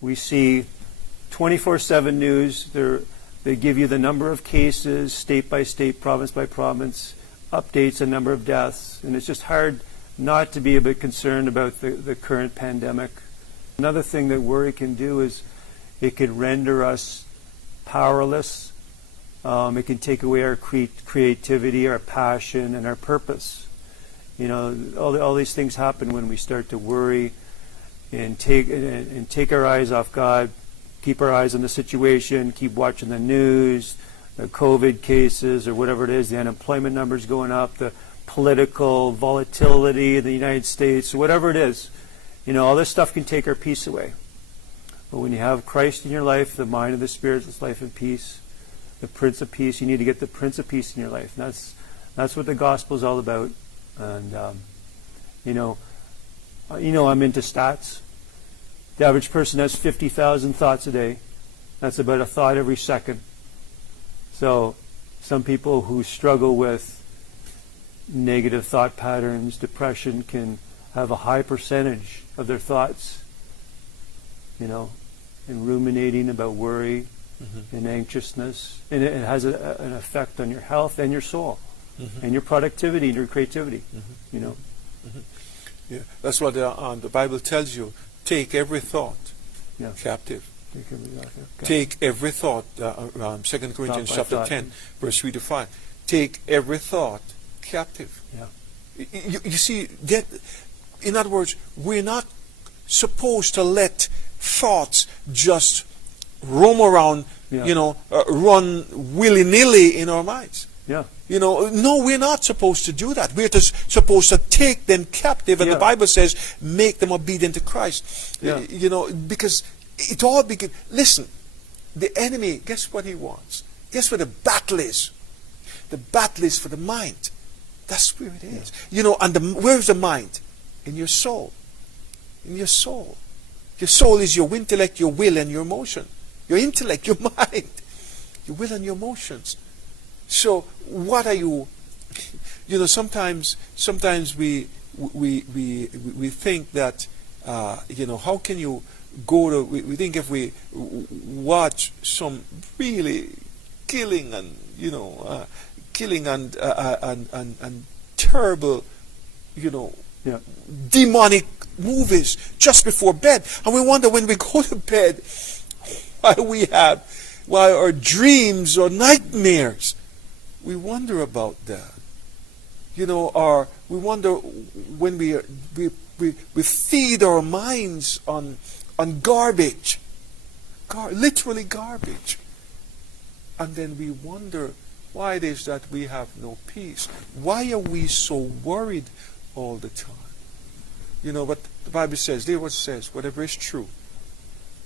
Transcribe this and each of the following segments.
We see 24/7 news. They give you the number of cases, state by state, province by province, updates, a number of deaths, and it's just hard not to be a bit concerned about the current pandemic. Another thing that worry can do is it can render us powerless. It can take away our creativity, our passion, and our purpose. You know, all these things happen when we start to worry and take our eyes off God, keep our eyes on the situation, keep watching the news, the COVID cases or whatever it is, the unemployment numbers going up, the political volatility in the United States, whatever it is. You know, all this stuff can take our peace away. But when you have Christ in your life, the mind of the Spirit is life and peace, the Prince of Peace, you need to get the Prince of Peace in your life. And that's what the gospel is all about. And, you know, I'm into stats. The average person has 50,000 thoughts a day. That's about a thought every second. So some people who struggle with negative thought patterns, depression, can have a high percentage of their thoughts, you know, in ruminating about worry and anxiousness. And it has an effect on your health and your soul and your productivity and your creativity, you know. Yeah, that's what the Bible tells you. Take every thought captive. Take every thought. 2 Corinthians chapter 10, verse 3 to 5. Take every thought captive. Yeah. You see, in other words, we're not supposed to let thoughts just roam around, run willy-nilly in our minds. Yeah. You know, no, we're not supposed to do that. We're supposed to take them captive, and the Bible says, make them obedient to Christ. Yeah. You know, because it all begins. Listen, the enemy, guess what he wants? Guess where the battle is? The battle is for the mind. That's where it is. You know, and where's the mind? In your soul. In your soul. Your soul is your intellect, your will, and your emotion. Your intellect, your mind, your will, and your emotions. So, what are you? You know, sometimes we think that how can you go to? We think if we watch some really killing and terrible, demonic movies just before bed, and we wonder when we go to bed why our dreams or nightmares. We wonder about that, or we wonder when we feed our minds on garbage, literally garbage, and then we wonder why it is that we have no peace. Why are we so worried all the time? But the Bible says, dear, what it says, whatever is true,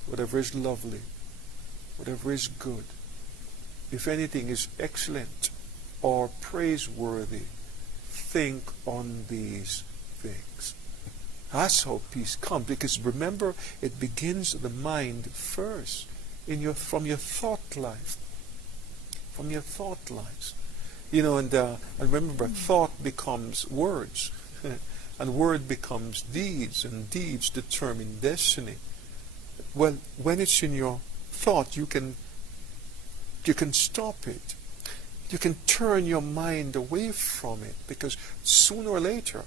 whatever is lovely, whatever is good, if anything is excellent or praiseworthy, think on these things. That's how peace comes. Because remember, it begins in the mind first, from your thought life. From your thought lives. And remember, thought becomes words, and word becomes deeds, and deeds determine destiny. Well, when it's in your thought, you can stop it. You can turn your mind away from it, because sooner or later,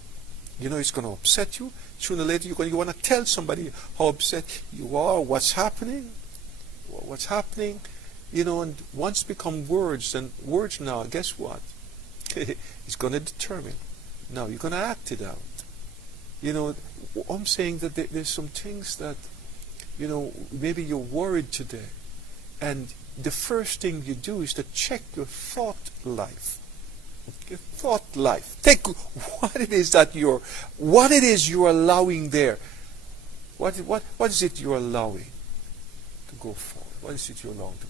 it's going to upset you. Sooner or later, you want to tell somebody how upset you are, what's happening. And once become words, and words now, guess what? It's going to determine. Now, you're going to act it out. I'm saying that there's some things that, maybe you're worried today, and the first thing you do is to check your thought life. Your thought life. Take what it is you're allowing there. What is it you're allowing to go forward? What is it you're allowing to